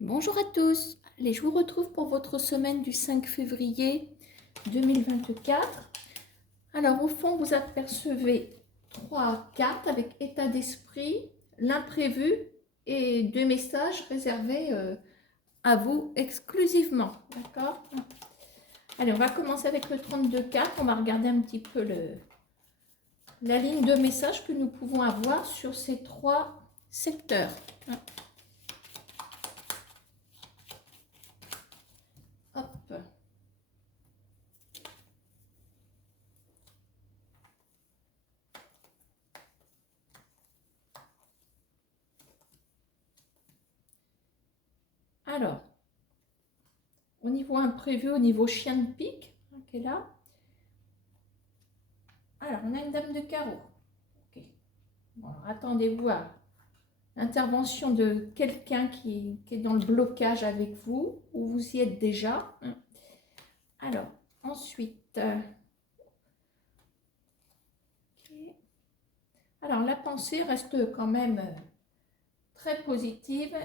Bonjour à tous. Allez, je vous retrouve pour votre semaine du 5 février 2024. Alors, au fond, vous apercevez 3 cartes avec état d'esprit, l'imprévu et 2 messages réservés à vous exclusivement. D'accord? Allez, on va commencer avec le 32 cartes. On va regarder un petit peu la ligne de messages que nous pouvons avoir sur ces 3 secteurs. Hop. Alors, au niveau imprévu, au niveau chien de pique, qui est là. Alors, on a une dame de carreau. Okay. Bon, attendez-vous à l'intervention de quelqu'un qui est dans le blocage avec vous, ou vous y êtes déjà. Alors, ensuite, okay. Alors, la pensée reste quand même très positive.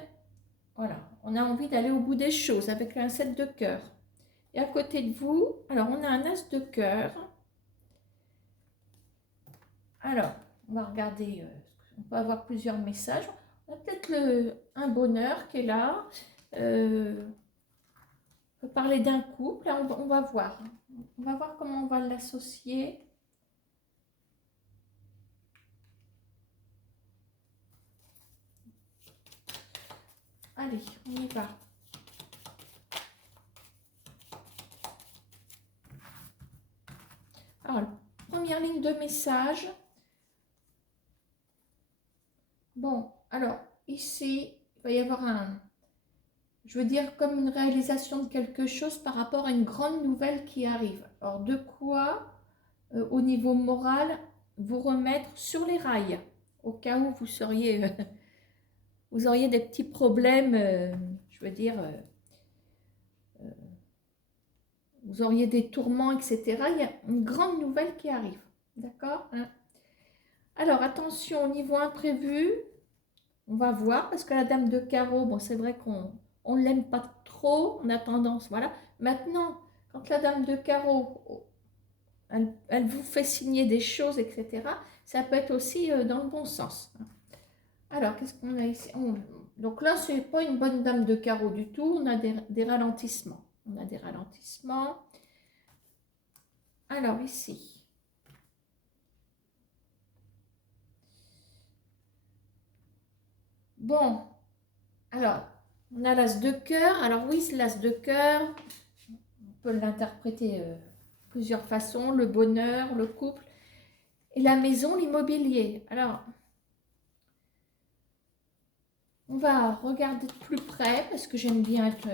Voilà, on a envie d'aller au bout des choses avec un 7 de cœur. Et à côté de vous, alors on a un as de cœur. Alors, on va regarder, on peut avoir plusieurs messages. On a peut-être un bonheur qui est là. On peut parler d'un couple. Là, on va voir. On va voir comment on va l'associer. Allez, on y va. Alors, première ligne de message. Bon, alors, ici, il va y avoir je veux dire, comme une réalisation de quelque chose par rapport à une grande nouvelle qui arrive. Alors, de quoi, au niveau moral, vous remettre sur les rails, au cas où vous seriez, vous auriez des petits problèmes, je veux dire, vous auriez des tourments, etc. Il y a une grande nouvelle qui arrive, d'accord, hein? Alors, attention, au niveau imprévu, on va voir, parce que la dame de carreau, bon, c'est vrai qu'on ne l'aime pas trop, on a tendance, voilà. Maintenant, quand la dame de carreau, elle vous fait signer des choses, etc., ça peut être aussi dans le bon sens. Alors, qu'est-ce qu'on a ici? Donc là, ce n'est pas une bonne dame de carreau du tout, on a des ralentissements. On a des ralentissements. Alors, ici. Bon, alors, on a l'as de cœur. Alors oui, c'est l'as de cœur. On peut l'interpréter plusieurs façons. Le bonheur, le couple. Et la maison, l'immobilier. Alors, on va regarder de plus près parce que j'aime bien être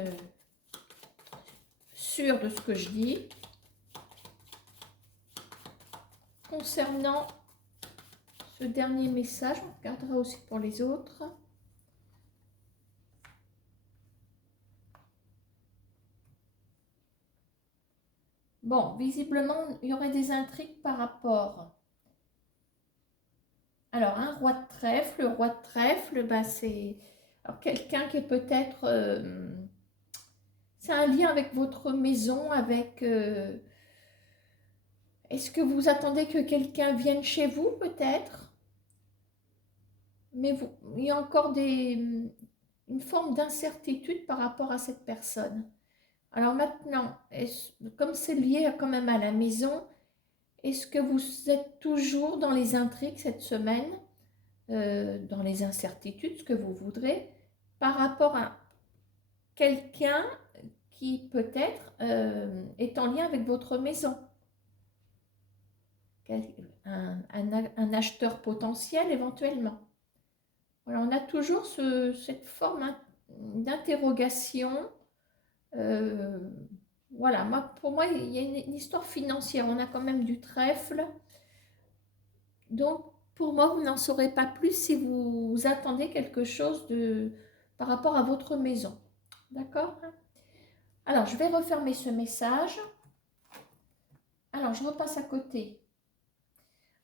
sûre de ce que je dis. Concernant ce dernier message, on regardera aussi pour les autres. Bon, visiblement, il y aurait des intrigues par rapport. Alors, un roi de trèfle, le roi de trèfle, bah, c'est quelqu'un qui est peut-être... c'est un lien avec votre maison, avec... est-ce que vous attendez que quelqu'un vienne chez vous, peut-être? Mais il y a encore une forme d'incertitude par rapport à cette personne. Alors maintenant, comme c'est lié quand même à la maison, est-ce que vous êtes toujours dans les intrigues cette semaine, dans les incertitudes, ce que vous voudrez, par rapport à quelqu'un qui peut-être est en lien avec votre maison? Un acheteur potentiel éventuellement. Voilà, on a toujours cette forme d'interrogation. Voilà, pour moi, il y a une histoire financière. On a quand même du trèfle. Donc, pour moi, vous n'en saurez pas plus si vous attendez quelque chose par rapport à votre maison. D'accord? Alors, je vais refermer ce message. Alors, je repasse à côté.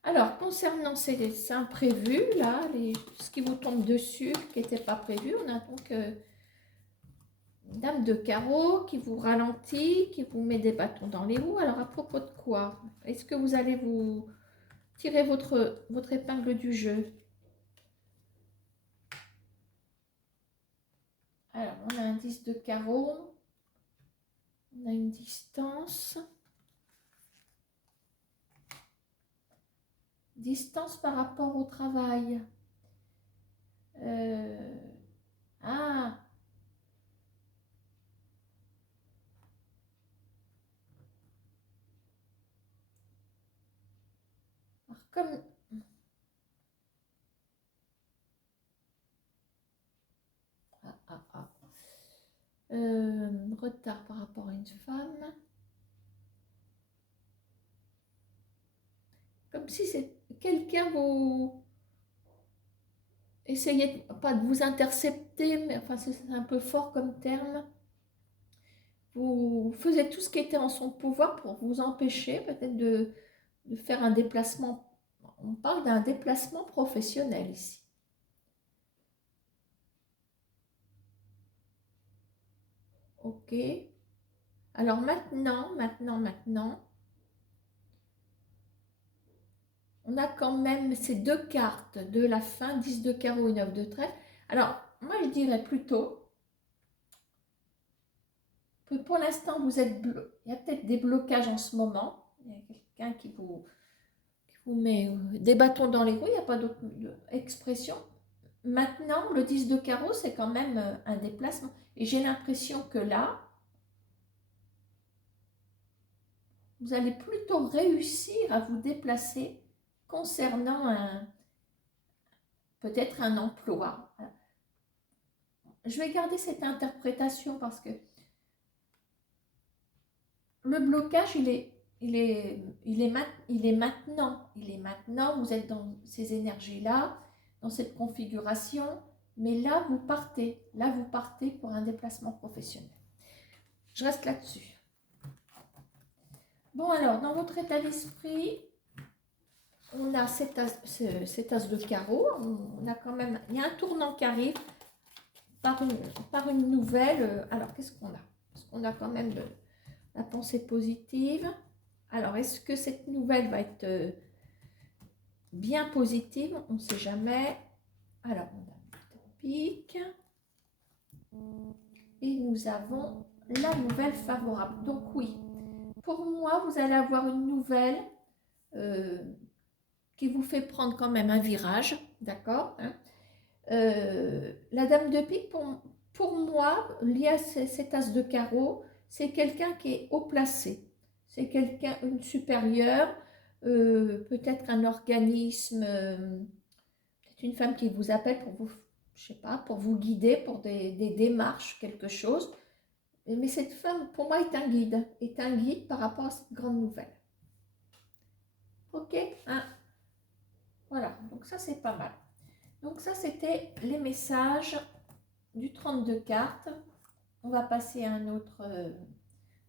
Alors, concernant ces imprévus, là, ce qui vous tombe dessus, qui n'était pas prévu, on a donc Dame de carreau qui vous ralentit, qui vous met des bâtons dans les roues. Alors, à propos de quoi? Est-ce que vous allez vous tirer votre épingle du jeu? Alors, on a un 10 de carreau. On a une distance. Distance par rapport au travail. Ah, alors comme... Ah. Retard par rapport à une femme. Comme si c'est quelqu'un vous... Essayez pas de vous intercepter, mais enfin c'est un peu fort comme terme. Vous faisiez tout ce qui était en son pouvoir pour vous empêcher peut-être de faire un déplacement. On parle d'un déplacement professionnel ici. Ok. Alors maintenant, on a quand même ces deux cartes de la fin, 10 de carreau et 9 de trèfle. Alors, moi je dirais plutôt que pour l'instant, il y a peut-être des blocages en ce moment. Il y a quelqu'un qui vous met des bâtons dans les roues, il n'y a pas d'autre expression. Maintenant, le 10 de carreau, c'est quand même un déplacement. Et j'ai l'impression que là, vous allez plutôt réussir à vous déplacer concernant peut-être un emploi. Je vais garder cette interprétation parce que le blocage, il est maintenant. Il est maintenant, vous êtes dans ces énergies-là, dans cette configuration, mais là, vous partez. Là, vous partez pour un déplacement professionnel. Je reste là-dessus. Bon, alors, dans votre état d'esprit, on a cet as de carreau. On a quand même, il y a un tournant qui arrive par une nouvelle. Alors, qu'est-ce qu'on a? Parce qu'on a quand même la pensée positive. Alors, est-ce que cette nouvelle va être bien positive? On ne sait jamais. Alors, on a un pic. Et nous avons la nouvelle favorable. Donc oui, pour moi, vous allez avoir une nouvelle qui vous fait prendre quand même un virage. D'accord, hein? La dame de pique, pour moi, liée à cet as de carreau, c'est quelqu'un qui est haut placé. C'est quelqu'un, une supérieure, peut-être un organisme, peut-être une femme qui vous appelle pour vous, je sais pas, pour vous guider, pour des démarches, quelque chose. Mais cette femme, pour moi, est un guide par rapport à cette grande nouvelle. Ok, hein? Voilà, donc ça c'est pas mal. Donc ça c'était les messages du 32 cartes. On va passer à une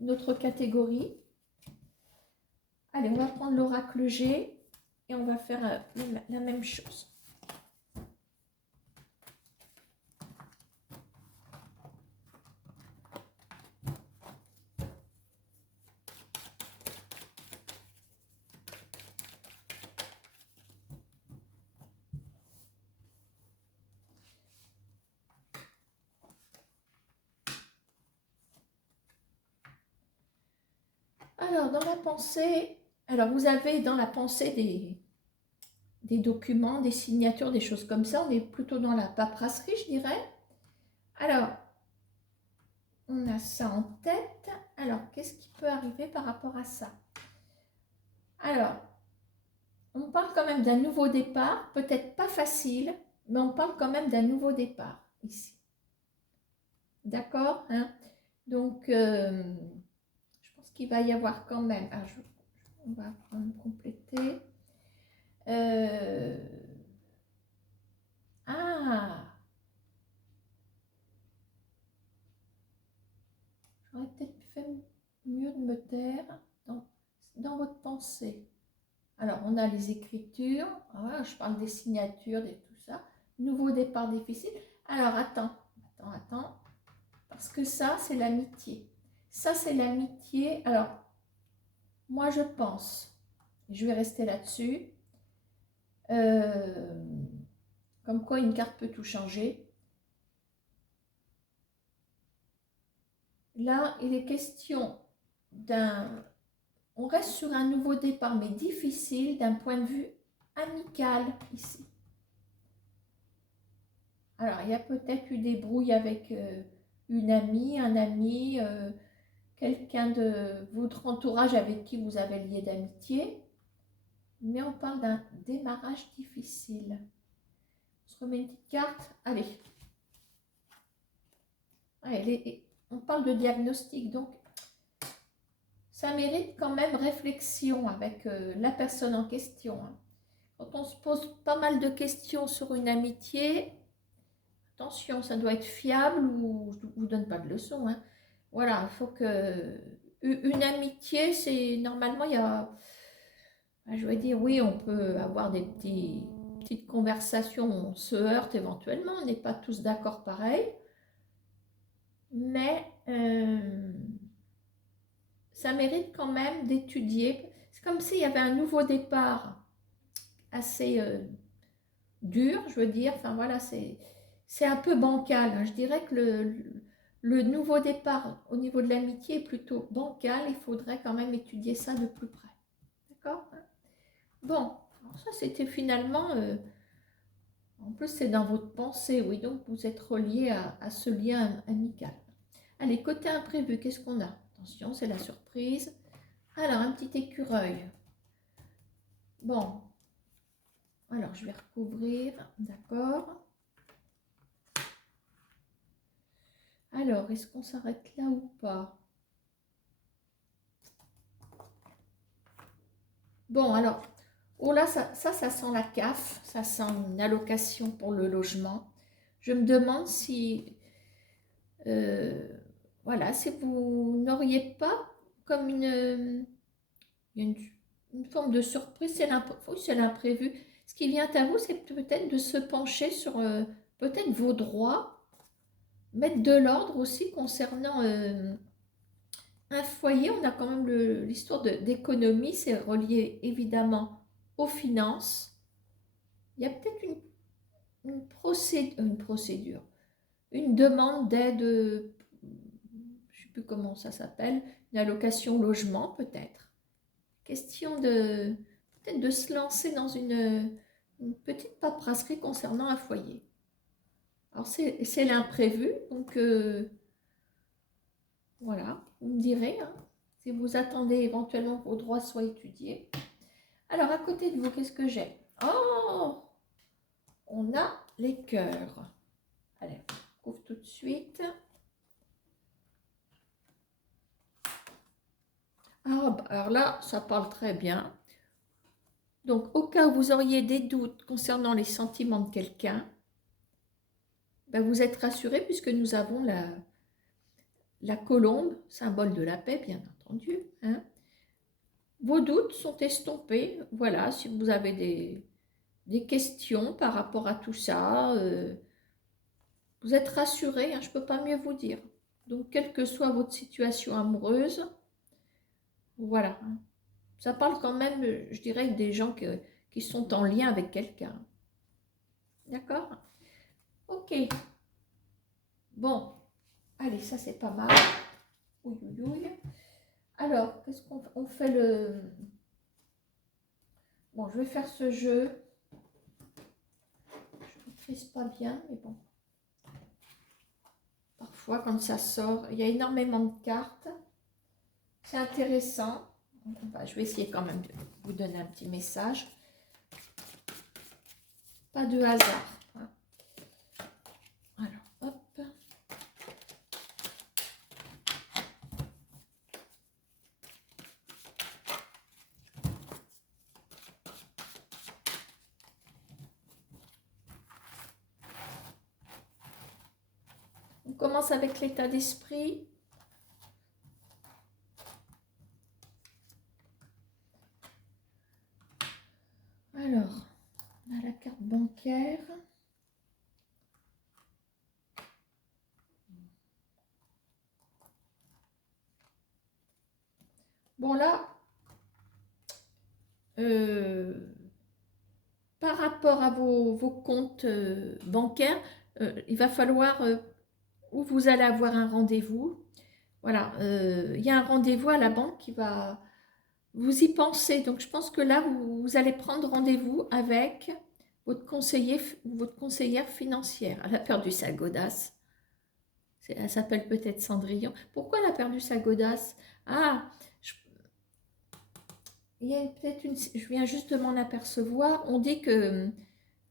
autre catégorie. Allez, on va prendre l'oracle G et on va faire la même chose. Alors, dans la pensée, alors vous avez dans la pensée des documents, des signatures, des choses comme ça. On est plutôt dans la paperasserie, je dirais. Alors, on a ça en tête. Alors, qu'est-ce qui peut arriver par rapport à ça? Alors, on parle quand même d'un nouveau départ, peut-être pas facile, mais on parle quand même d'un nouveau départ ici. D'accord, hein? Donc, je pense qu'il va y avoir quand même... Ah, on va compléter. Ah, j'aurais peut-être fait mieux de me taire dans votre pensée. Alors, on a les écritures. Voilà, je parle des signatures, de tout ça. Nouveau départ difficile. Alors, attends. Parce que ça, c'est l'amitié. Ça, c'est l'amitié. Alors, moi, je pense, je vais rester là-dessus, comme quoi une carte peut tout changer. Là, il est question d'un... On reste sur un nouveau départ, mais difficile d'un point de vue amical ici. Alors, il y a peut-être eu des brouilles avec une amie, un ami, quelqu'un de votre entourage avec qui vous avez lié d'amitié. Mais on parle d'un démarrage difficile. On se remet une petite carte. Allez. Allez, on parle de diagnostic, donc ça mérite quand même réflexion avec la personne en question. Quand on se pose pas mal de questions sur une amitié, attention, ça doit être fiable ou je ne vous donne pas de leçon. Voilà, il faut que... Une amitié, c'est normalement, il y a... Je vais dire, oui, on peut avoir des petites conversations, on se heurte éventuellement, on n'est pas tous d'accord pareil, mais ça mérite quand même d'étudier. C'est comme s'il y avait un nouveau départ assez dur, je veux dire. Enfin voilà, c'est un peu bancal. Je dirais que le nouveau départ au niveau de l'amitié est plutôt bancal. Il faudrait quand même étudier ça de plus près. D'accord? Bon, alors ça c'était finalement... en plus c'est dans votre pensée, oui. Donc vous êtes relié à ce lien amical. Allez, côté imprévu, qu'est-ce qu'on a? Attention, c'est la surprise. Alors, un petit écureuil. Bon. Alors, je vais recouvrir. D'accord. Alors, est-ce qu'on s'arrête là ou pas? Bon, alors, oh là, ça sent la CAF. Ça sent une allocation pour le logement. Je me demande si... voilà, si vous n'auriez pas comme une forme de surprise, c'est l'imprévu. Ce qui vient à vous, c'est peut-être de se pencher sur peut-être vos droits, mettre de l'ordre aussi concernant un foyer. On a quand même l'histoire d'économie, c'est relié évidemment aux finances. Il y a peut-être une procédure, une demande d'aide, je ne sais plus comment ça s'appelle, une allocation logement peut-être. Question de peut-être de se lancer dans une petite paperasserie concernant un foyer. Alors c'est l'imprévu, donc voilà, vous me direz si vous attendez éventuellement que vos droits soient étudiés. Alors à côté de vous, qu'est-ce que j'ai? Oh, on a les cœurs. Allez, on couvre tout de suite. Ah, alors là, ça parle très bien. Donc, au cas où vous auriez des doutes concernant les sentiments de quelqu'un, ben vous êtes rassuré puisque nous avons la colombe, symbole de la paix, bien entendu. Vos doutes sont estompés. Voilà, si vous avez des questions par rapport à tout ça, vous êtes rassuré, je ne peux pas mieux vous dire. Donc, quelle que soit votre situation amoureuse, voilà. Ça parle quand même, je dirais, des gens qui sont en lien avec quelqu'un. D'accord? Ok. Bon. Allez, ça c'est pas mal. Ouïe, ouïe, ouïe. Alors, qu'est-ce qu'on fait le... Bon, je vais faire ce jeu. Je ne maîtrise pas bien, mais bon. Parfois, quand ça sort, il y a énormément de cartes. C'est intéressant. Enfin, je vais essayer quand même de vous donner un petit message. Pas de hasard. Alors, hop. On commence avec l'état d'esprit. Alors, on a la carte bancaire. Bon là, par rapport à vos comptes bancaires, il va falloir, où vous allez avoir un rendez-vous. Voilà, il y a un rendez-vous à la banque qui va, vous y pensez. Donc je pense que là, vous allez prendre rendez-vous avec votre conseiller ou votre conseillère financière. Elle a perdu sa godasse. Elle s'appelle peut-être Cendrillon. Pourquoi elle a perdu sa godasse? Ah, je, il y a peut-être je viens juste de m'en apercevoir. On dit que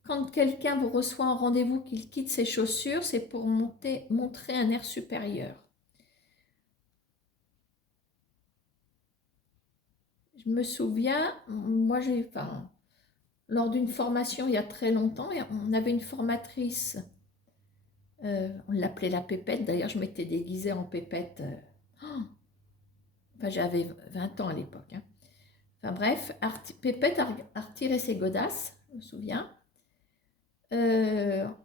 quand quelqu'un vous reçoit en rendez-vous qu'il quitte ses chaussures, c'est pour montrer un air supérieur. Je me souviens, moi enfin, lors d'une formation il y a très longtemps, on avait une formatrice, on l'appelait la pépette, d'ailleurs je m'étais déguisée en pépette, enfin j'avais 20 ans à l'époque, hein. Enfin bref, Pépette a retiré ses godasses, je me souviens.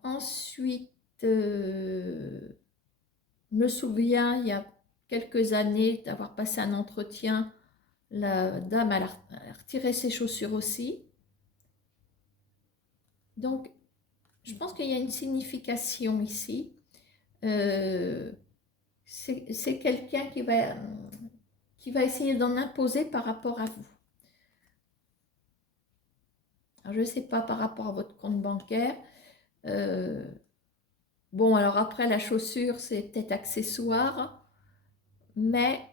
Ensuite, je me souviens, il y a quelques années, d'avoir passé un entretien. La dame, elle a retiré ses chaussures aussi. Donc, je pense qu'il y a une signification ici. C'est quelqu'un qui va essayer d'en imposer par rapport à vous. Alors, je ne sais pas par rapport à votre compte bancaire. Bon, alors après, la chaussure, c'est peut-être accessoire. Mais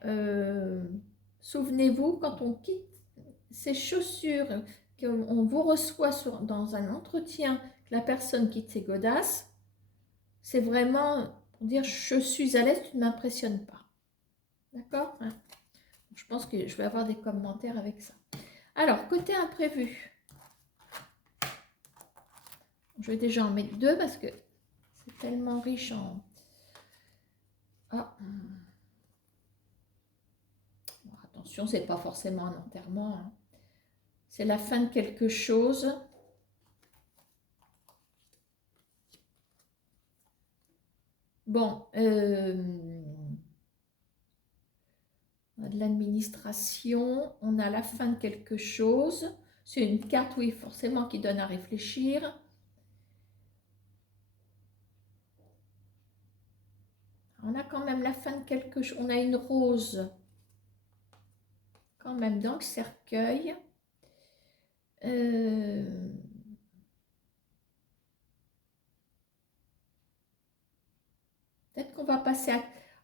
souvenez-vous, quand on quitte ces chaussures, qu'on vous reçoit dans un entretien, que la personne quitte ses godasses, c'est vraiment pour dire je suis à l'aise, tu ne m'impressionnes pas. D'accord, hein? Je pense que je vais avoir des commentaires avec ça. Alors, côté imprévu, je vais déjà en mettre deux parce que c'est tellement riche en... Ah. Bon, attention, c'est pas forcément un enterrement, hein. C'est la fin de quelque chose. Bon, on a de l'administration, on a la fin de quelque chose. C'est une carte, oui, forcément, qui donne à réfléchir. On a quand même la fin de quelque chose. On a une rose, quand même, dans le cercueil. Peut-être qu'on va passer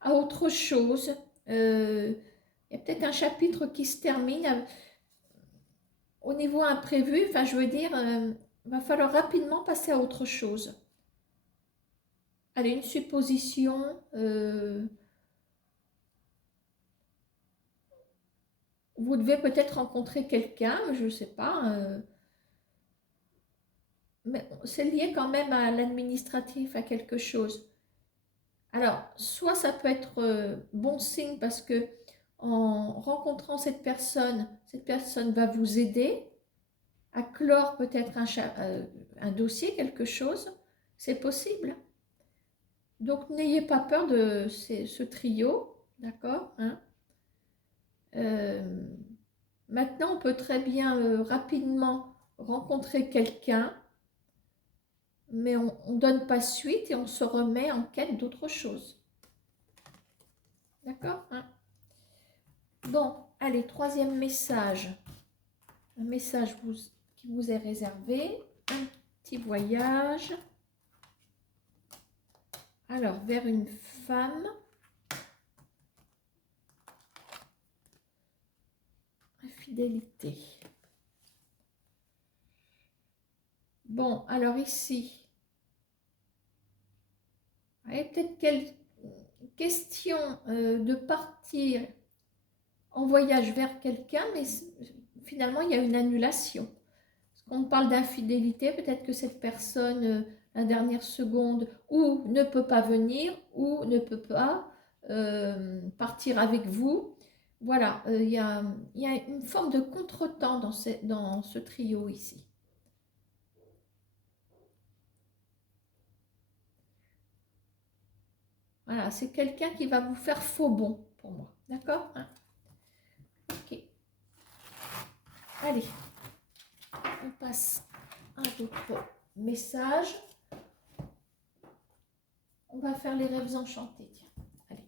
à autre chose. Il y a peut-être un chapitre qui se termine au niveau imprévu. Enfin, je veux dire, il va falloir rapidement passer à autre chose. Allez, une supposition. Vous devez peut-être rencontrer quelqu'un, je ne sais pas. Mais c'est lié quand même à l'administratif, à quelque chose. Alors, soit ça peut être bon signe parce que en rencontrant cette personne va vous aider à clore peut-être un dossier, quelque chose. C'est possible. Donc, n'ayez pas peur de ce trio, d'accord, hein? Maintenant, on peut très bien rapidement rencontrer quelqu'un, mais on ne donne pas suite et on se remet en quête d'autre chose. D'accord, hein? Bon, allez, troisième message. Un message qui vous est réservé. Un petit voyage. Alors, vers une femme. Infidélité. Bon, alors ici. Peut-être quelle question de partir en voyage vers quelqu'un, mais finalement, il y a une annulation. Quand on parle d'infidélité, peut-être que cette personne, la dernière seconde, ou ne peut pas venir, ou ne peut pas partir avec vous. Voilà, il y a une forme de contretemps dans ce trio ici. Voilà, c'est quelqu'un qui va vous faire faux bond pour moi. D'accord, hein? Allez, on passe à d'autres messages. On va faire les rêves enchantés. Tiens, allez.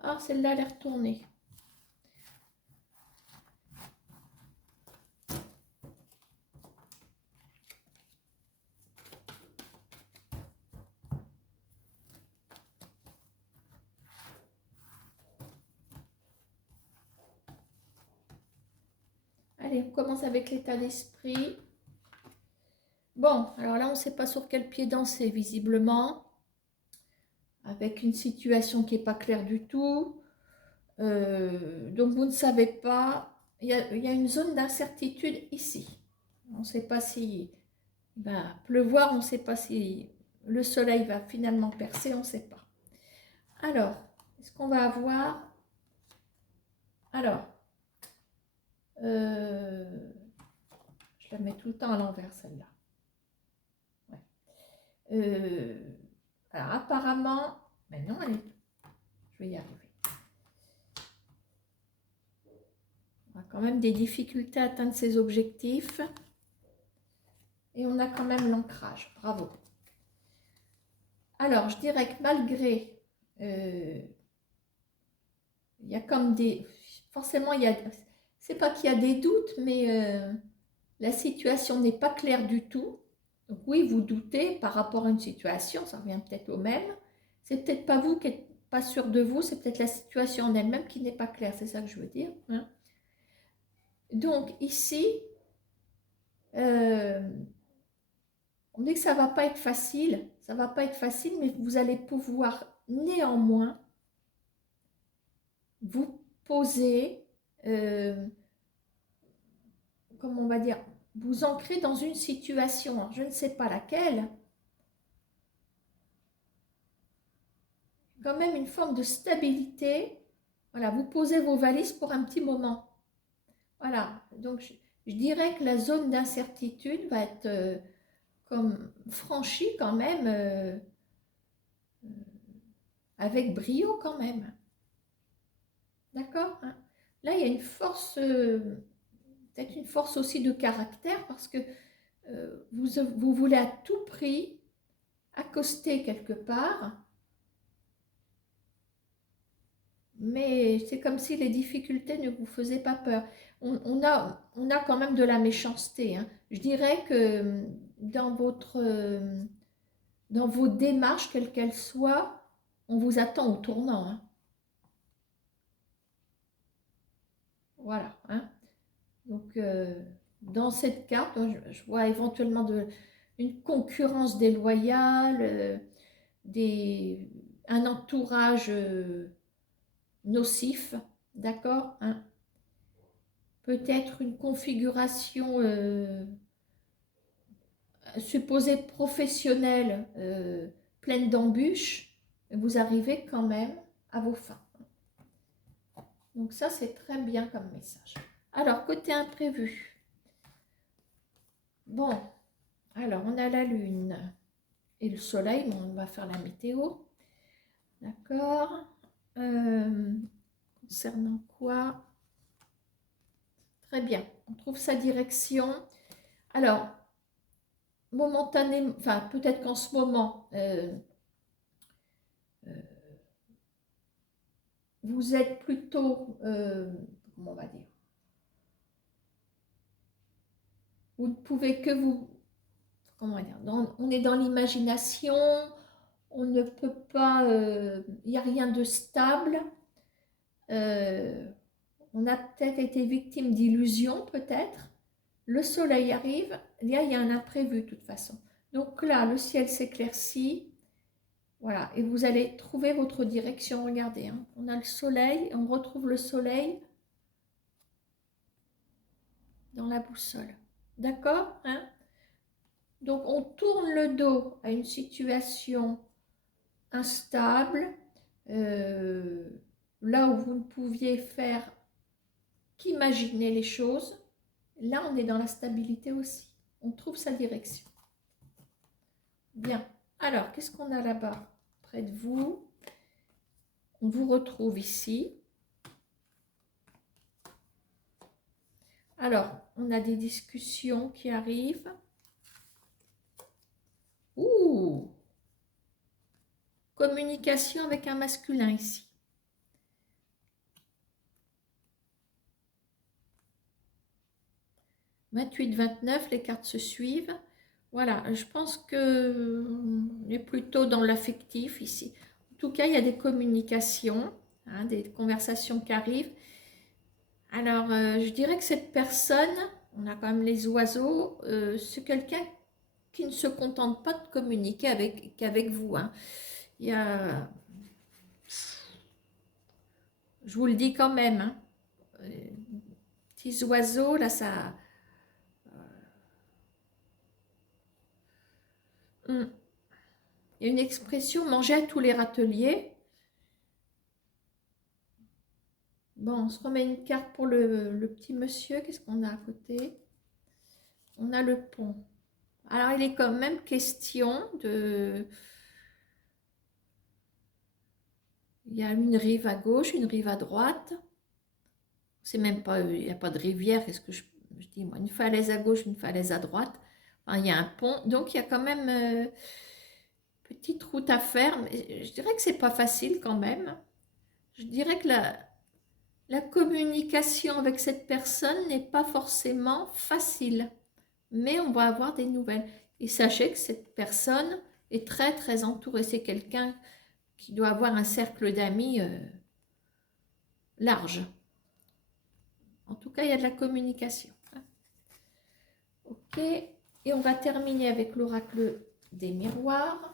Ah, celle-là, elle est retournée. Allez, on commence avec l'état d'esprit. Bon, alors là, on ne sait pas sur quel pied danser, visiblement. Avec une situation qui n'est pas claire du tout. Donc, vous ne savez pas. Il y a une zone d'incertitude ici. On ne sait pas si il va pleuvoir, on ne sait pas si le soleil va finalement percer, on ne sait pas. Alors, est-ce qu'on va avoir... Alors, je la mets tout le temps à l'envers, celle-là. Ouais. Alors, apparemment... Mais non, je vais y arriver. On a quand même des difficultés à atteindre ses objectifs. Et on a quand même l'ancrage. Bravo. Alors, je dirais que malgré... il y a comme des... Forcément, il y a... C'est pas qu'il y a des doutes, mais la situation n'est pas claire du tout. Donc oui, vous doutez par rapport à une situation, ça revient peut-être au même. C'est peut-être pas vous qui n'êtes pas sûr de vous, c'est peut-être la situation en elle-même qui n'est pas claire, c'est ça que je veux dire. Hein. Donc ici, on dit que ça va pas être facile, mais vous allez pouvoir néanmoins vous poser, comment on va dire, vous ancrer dans une situation, alors je ne sais pas laquelle, quand même une forme de stabilité. Voilà, vous posez vos valises pour un petit moment. Voilà, donc je dirais que la zone d'incertitude va être comme franchie quand même, avec brio quand même. D'accord, hein. Là, il y a une force, peut-être une force aussi de caractère parce que vous voulez à tout prix accoster quelque part, mais c'est comme si les difficultés ne vous faisaient pas peur. On a quand même de la méchanceté. Hein. Je dirais que dans vos démarches, quelles qu'elles soient, on vous attend au tournant. Hein. Voilà. Hein. Donc, dans cette carte, je vois éventuellement une concurrence déloyale, un entourage nocif, d'accord, hein. Peut-être une configuration supposée professionnelle pleine d'embûches, vous arrivez quand même à vos fins. Donc ça, c'est très bien comme message. Alors, côté imprévu. Bon, alors on a la lune et le soleil, bon, on va faire la météo. D'accord. Concernant quoi? Très bien, on trouve sa direction. Alors, momentanément, enfin peut-être qu'en ce moment, vous êtes plutôt, comment on va dire, vous ne pouvez que vous, comment on va dire, on est dans l'imagination, on ne peut pas, il n'y a rien de stable, on a peut-être été victime d'illusions, peut-être. Le soleil arrive, il y a un imprévu de toute façon. Donc là, le ciel s'éclaircit, voilà, et vous allez trouver votre direction. Regardez, hein. On a le soleil, on retrouve le soleil dans la boussole. D'accord, hein? Donc on tourne le dos à une situation instable, là où vous ne pouviez faire qu'imaginer les choses. Là, on est dans la stabilité aussi. On trouve sa direction. Bien. Alors, qu'est-ce qu'on a là-bas, près de vous? On vous retrouve ici. Alors, on a des discussions qui arrivent. Ouh! Communication avec un masculin ici. « 28, 29, les cartes se suivent. » Voilà, je pense qu'on est plutôt dans l'affectif ici. En tout cas, il y a des communications, hein, des conversations qui arrivent. Alors, je dirais que cette personne, on a quand même les oiseaux, c'est quelqu'un qui ne se contente pas de communiquer qu'avec vous. Hein. Il y a... Je vous le dis quand même, hein, petits oiseaux, là, ça... Il y a une expression, manger à tous les râteliers. Bon, on se remet une carte pour le petit monsieur. Qu'est-ce qu'on a à côté? On a le pont. Alors, il est quand même question de... Il y a une rive à gauche, une rive à droite. C'est même pas... Il n'y a pas de rivière. Qu'est-ce que je dis, moi? Une falaise à gauche, une falaise à droite. Enfin, il y a un pont. Donc, il y a quand même... petite route à faire. Mais je dirais que c'est pas facile quand même. Je dirais que la communication avec cette personne n'est pas forcément facile, mais on va avoir des nouvelles. Et sachez que cette personne est très très entourée. C'est quelqu'un qui doit avoir un cercle d'amis large. En tout cas, il y a de la communication. Ok, et on va terminer avec l'oracle des miroirs.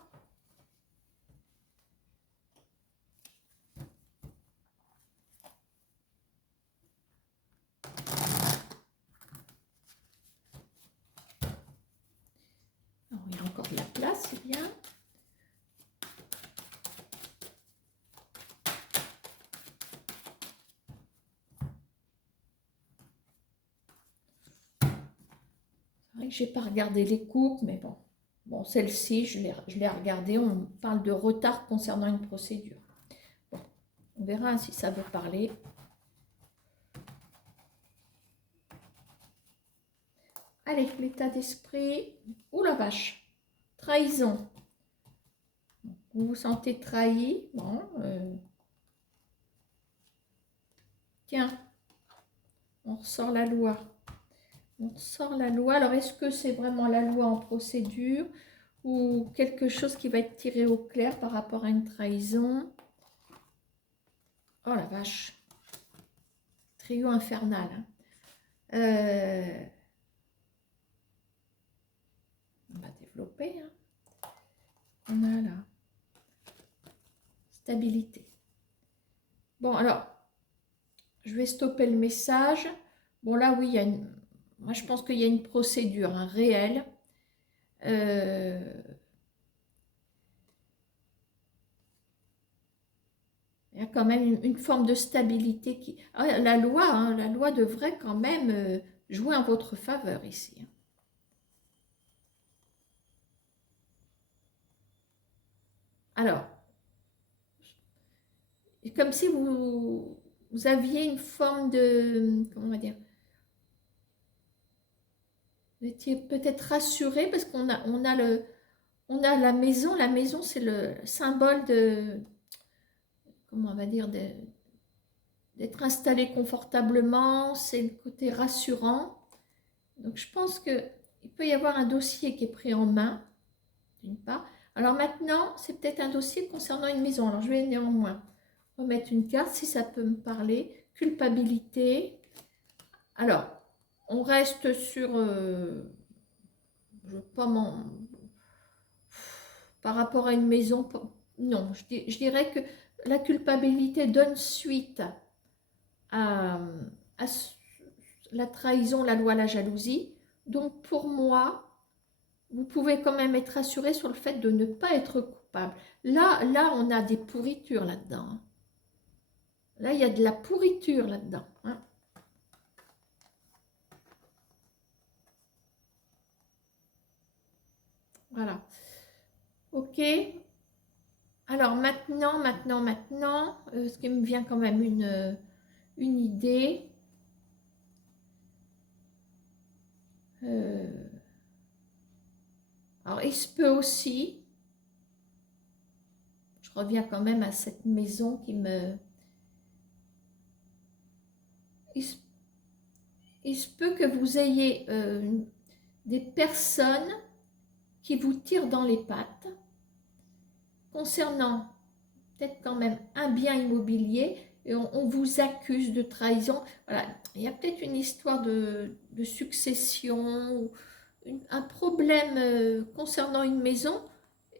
Alors, il y a encore de la place, c'est bien. C'est vrai que je n'ai pas regardé les coupes, mais bon. Bon, celle-ci, je l'ai regardée. On parle de retard concernant une procédure. Bon, on verra si ça veut parler. Allez, l'état d'esprit. Ouh la vache. Trahison. Vous vous sentez trahi. Bon. Tiens. On ressort la loi. On ressort la loi. Alors, est-ce que c'est vraiment la loi en procédure ou quelque chose qui va être tiré au clair par rapport à une trahison? Oh la vache. Trio infernal. On va développer. Hein. On a là. Stabilité. Bon, alors, je vais stopper le message. Bon, là, oui, il y a une... Moi, je pense qu'il y a une procédure réelle. Il y a quand même une forme de stabilité qui... Ah, la loi devrait quand même jouer en votre faveur ici. Hein. Alors, comme si vous aviez une forme de... Comment on va dire? Vous étiez peut-être rassuré parce qu'on a, on a la maison. La maison, c'est le symbole de... Comment on va dire? D'être installé confortablement. C'est le côté rassurant. Donc, je pense qu'il peut y avoir un dossier qui est pris en main, d'une part. Alors maintenant, c'est peut-être un dossier concernant une maison. Alors, je vais néanmoins remettre une carte si ça peut me parler. Culpabilité. Alors, on reste sur... je veux pas par rapport à une maison... Non, je dirais que la culpabilité donne suite à la trahison, la loi, la jalousie. Donc, pour moi, vous pouvez quand même être rassuré sur le fait de ne pas être coupable. Là, on a des pourritures là-dedans. Là, il y a de la pourriture là-dedans. Hein. Voilà. Ok. Alors maintenant, ce qui me vient quand même une idée. Alors il se peut aussi, je reviens quand même à cette maison qui me... Il se peut que vous ayez des personnes qui vous tirent dans les pattes concernant peut-être quand même un bien immobilier et on vous accuse de trahison. Voilà, il y a peut-être une histoire de succession, ou un problème concernant une maison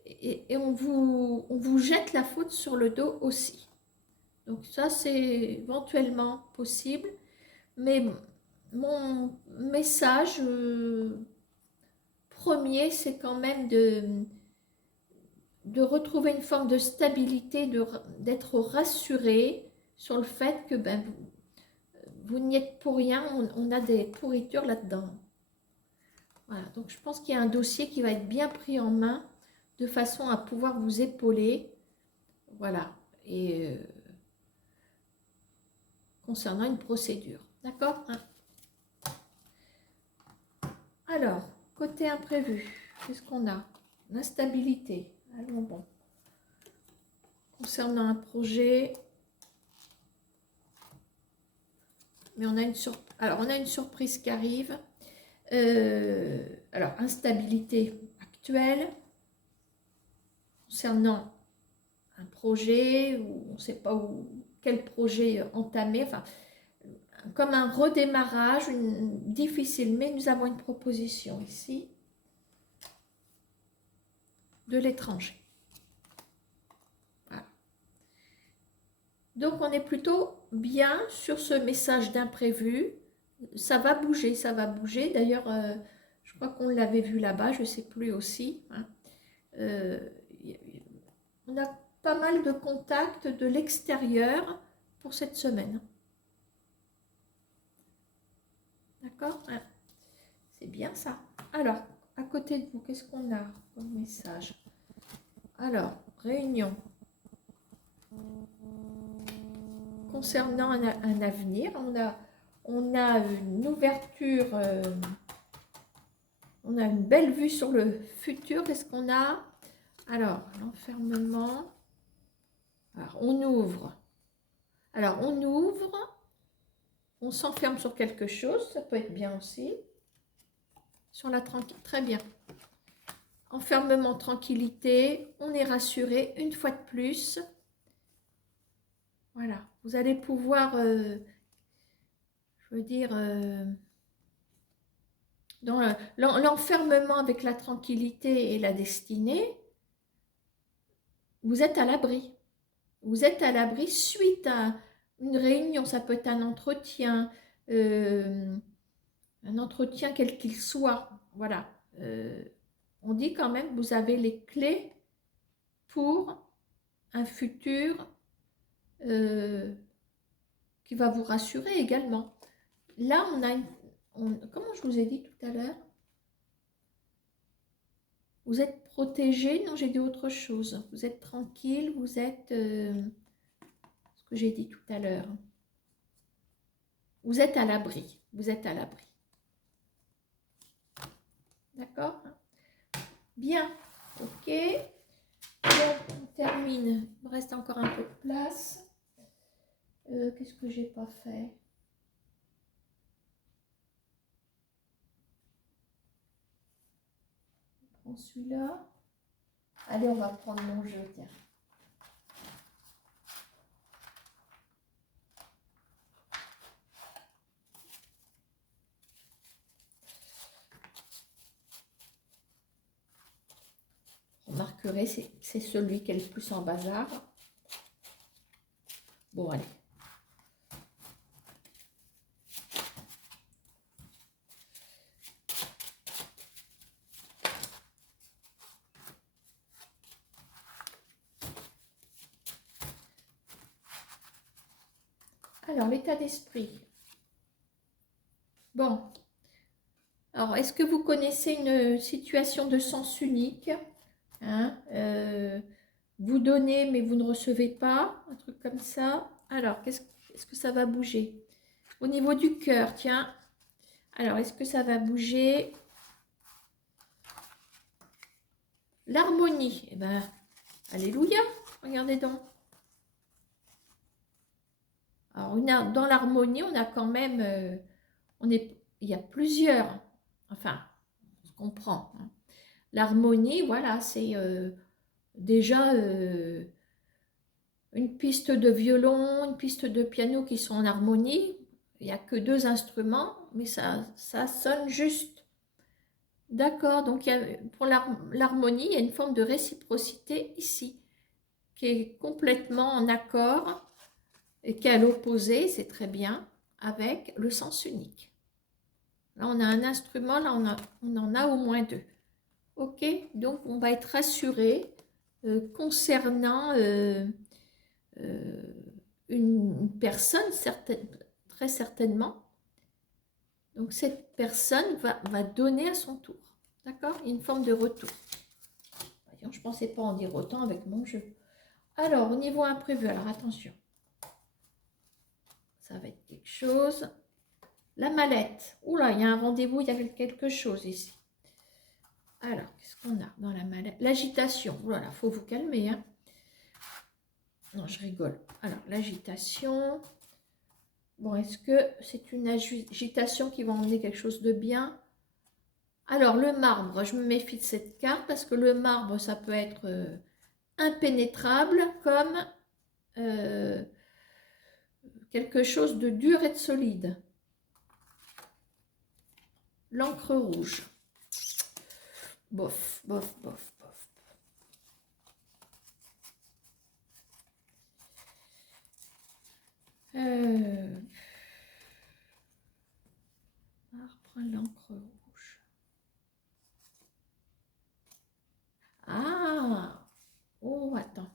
et on vous jette la faute sur le dos aussi. Donc ça, c'est éventuellement possible. Mais mon message premier, c'est quand même de retrouver une forme de stabilité, d'être rassuré sur le fait que ben, vous n'y êtes pour rien, on a des pourritures là-dedans. Voilà, donc je pense qu'il y a un dossier qui va être bien pris en main de façon à pouvoir vous épauler. Voilà, et concernant une procédure. D'accord, hein? Alors, côté imprévu, qu'est-ce qu'on a? L'instabilité. Allons bon. Concernant un projet, mais on a une surprise qui arrive. Alors, instabilité actuelle concernant un projet, ou on ne sait pas quel projet entamer, enfin, comme un redémarrage difficile, mais nous avons une proposition ici de l'étranger. Voilà. Donc, on est plutôt bien sur ce message d'imprévu. Ça va bouger, ça va bouger. D'ailleurs, je crois qu'on l'avait vu là-bas, je ne sais plus aussi. Hein. On a pas mal de contacts de l'extérieur pour cette semaine. D'accord? Ouais. C'est bien ça. Alors, à côté de vous, qu'est-ce qu'on a comme message? Alors, réunion. Concernant un avenir, on a une ouverture, on a une belle vue sur le futur. Qu'est-ce qu'on a? Alors, l'enfermement. Alors, on ouvre. Alors, on ouvre. On s'enferme sur quelque chose. Ça peut être bien aussi. Sur la tranquillité. Très bien. Enfermement, tranquillité. On est rassuré une fois de plus. Voilà. Vous allez pouvoir, je veux dire, dans l'enfermement avec la tranquillité et la destinée, vous êtes à l'abri. Vous êtes à l'abri suite à une réunion, ça peut être un entretien quel qu'il soit. Voilà. On dit quand même que vous avez les clés pour un futur qui va vous rassurer également. Là, on a comment je vous ai dit tout à l'heure? Vous êtes protégé? Non, j'ai dit autre chose. Vous êtes tranquille, vous êtes... ce que j'ai dit tout à l'heure. Vous êtes à l'abri. Vous êtes à l'abri. D'accord? Bien. Ok. Donc, on termine. Il me reste encore un peu de place. Qu'est-ce que j'ai pas fait? On prend celui-là. Allez, on va prendre mon jeu, tiens. Remarquerez, c'est celui qui est le plus en bazar. Bon, allez. Alors, l'état d'esprit. Bon. Alors, est-ce que vous connaissez une situation de sens unique, hein, vous donnez, mais vous ne recevez pas, un truc comme ça. Alors, est-ce que ça va bouger? Au niveau du cœur, tiens. Alors, est-ce que ça va bouger? L'harmonie. Eh bien, alléluia. Regardez donc. Alors, dans l'harmonie, on a quand même... il y a plusieurs... Enfin, on se comprend. Hein. L'harmonie, voilà, c'est déjà une piste de violon, une piste de piano qui sont en harmonie. Il n'y a que 2 instruments, mais ça sonne juste. D'accord, donc pour l'harmonie, il y a une forme de réciprocité ici, qui est complètement en accord et qui est à l'opposé, c'est très bien, avec le sens unique. Là, on a un instrument, là, on en a au moins 2. Ok, donc on va être rassuré concernant une personne, très certainement. Donc cette personne va donner à son tour. D'accord? Il y a une forme de retour. Voyons, je ne pensais pas en dire autant avec mon jeu. Alors, au niveau imprévu, alors attention. Ça va être quelque chose. La mallette. Oula, il y a un rendez-vous, il y a quelque chose ici. Alors, qu'est-ce qu'on a dans la mallette? L'agitation. Voilà, il faut vous calmer. Hein. Non, je rigole. Alors, l'agitation. Bon, est-ce que c'est une agitation qui va emmener quelque chose de bien? Alors, le marbre, je me méfie de cette carte parce que le marbre, ça peut être impénétrable comme quelque chose de dur et de solide. L'encre rouge. Bof, bof, bof, bof. Marbre, l'encre rouge. Ah! Oh, attends.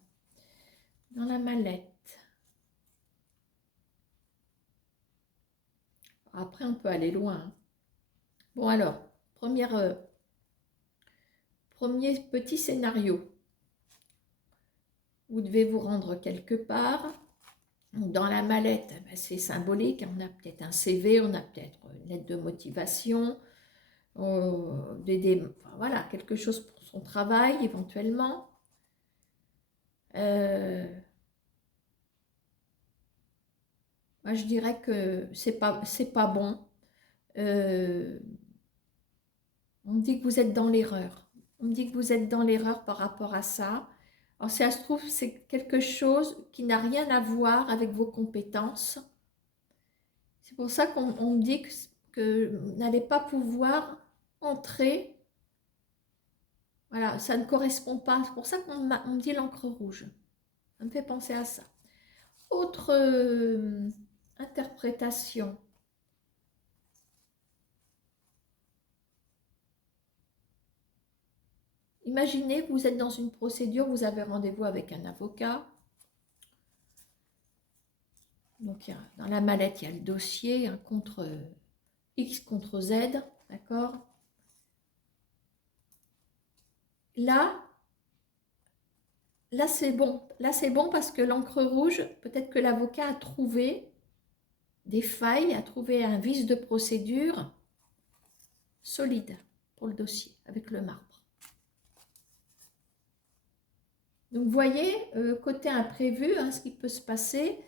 Dans la mallette. Après, on peut aller loin. Hein. Bon, alors, premier petit scénario. Vous devez vous rendre quelque part. Dans la mallette, ben, c'est symbolique. On a peut-être un CV, on a peut-être une lettre de motivation, enfin, voilà, quelque chose pour son travail éventuellement. Moi, je dirais que c'est pas bon. On me dit que vous êtes dans l'erreur. On me dit que vous êtes dans l'erreur par rapport à ça. Alors, si ça se trouve, c'est quelque chose qui n'a rien à voir avec vos compétences. C'est pour ça qu'on me dit que vous n'allez pas pouvoir entrer. Voilà, ça ne correspond pas. C'est pour ça qu'on me dit l'encre rouge. Ça me fait penser à ça. Autre interprétation. Imaginez que vous êtes dans une procédure, vous avez rendez-vous avec un avocat. Donc, dans la mallette, il y a le dossier, un contre X contre Z, d'accord? Là c'est bon. Là, c'est bon parce que l'encre rouge, peut-être que l'avocat a trouvé des failles, a trouvé un vice de procédure solide pour le dossier, avec le marbre. Donc, vous voyez, côté imprévu, hein, ce qui peut se passer.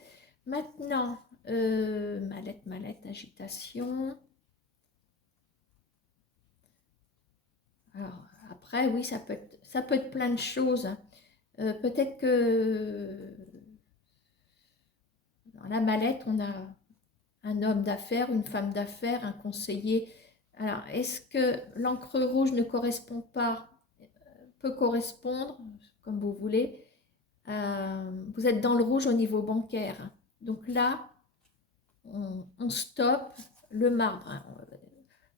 Maintenant, mallette, agitation. Alors, après, oui, ça peut être plein de choses. Hein. Peut-être que dans la mallette, on a un homme d'affaires, une femme d'affaires, un conseiller. Alors, est-ce que l'encre rouge ne correspond pas, peut correspondre, comme vous voulez, vous êtes dans le rouge au niveau bancaire. Donc là, on stoppe le marbre. Hein.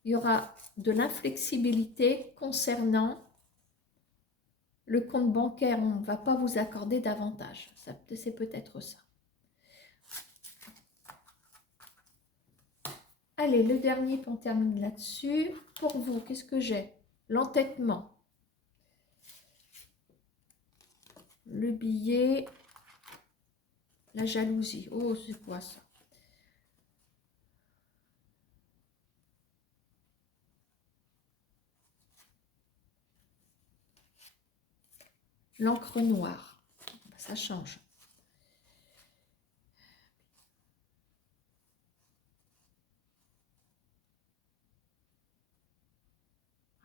Il y aura de l'inflexibilité concernant le compte bancaire. On ne va pas vous accorder davantage. C'est peut-être ça. Allez, le dernier, puis on termine là-dessus. Pour vous, qu'est-ce que j'ai? L'entêtement. Le billet. La jalousie. Oh, c'est quoi ça? L'encre noire. Ça change.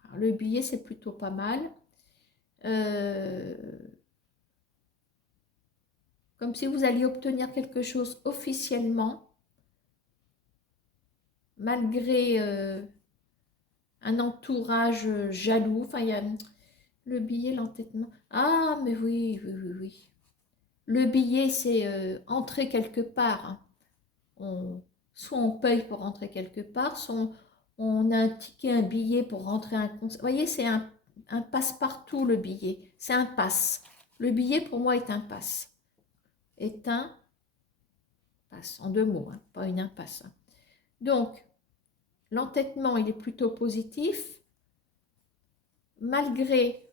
Alors, le billet, c'est plutôt pas mal. Comme si vous alliez obtenir quelque chose officiellement, malgré un entourage jaloux. Enfin, il y a le billet, l'entêtement. Ah, mais oui, oui, oui, oui. Le billet, c'est entrer quelque part. Hein. Soit on paye pour rentrer quelque part, soit on a un ticket, un billet pour rentrer à un concert. Vous voyez, c'est un passe-partout, le billet. C'est un passe. Le billet, pour moi, est un passe. Est un passe, en deux mots, hein, pas une impasse. Hein. Donc, l'entêtement, il est plutôt positif, malgré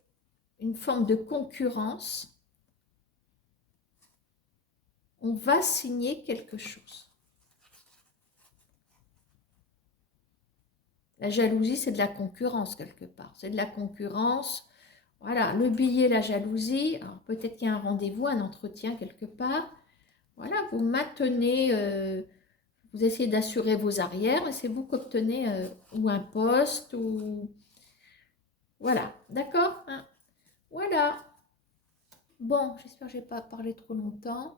une forme de concurrence, on va signer quelque chose. La jalousie, c'est de la concurrence quelque part. C'est de la concurrence. Voilà, le billet, la jalousie. Alors peut-être qu'il y a un rendez-vous, un entretien quelque part. Voilà, vous maintenez, vous essayez d'assurer vos arrières et c'est vous qui obtenez ou un poste ou... Voilà, d'accord hein. Voilà. Bon, j'espère que je n'ai pas parlé trop longtemps.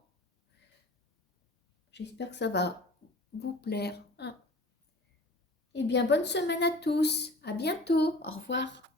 J'espère que ça va vous plaire. Hein. Eh bien, bonne semaine à tous. À bientôt. Au revoir.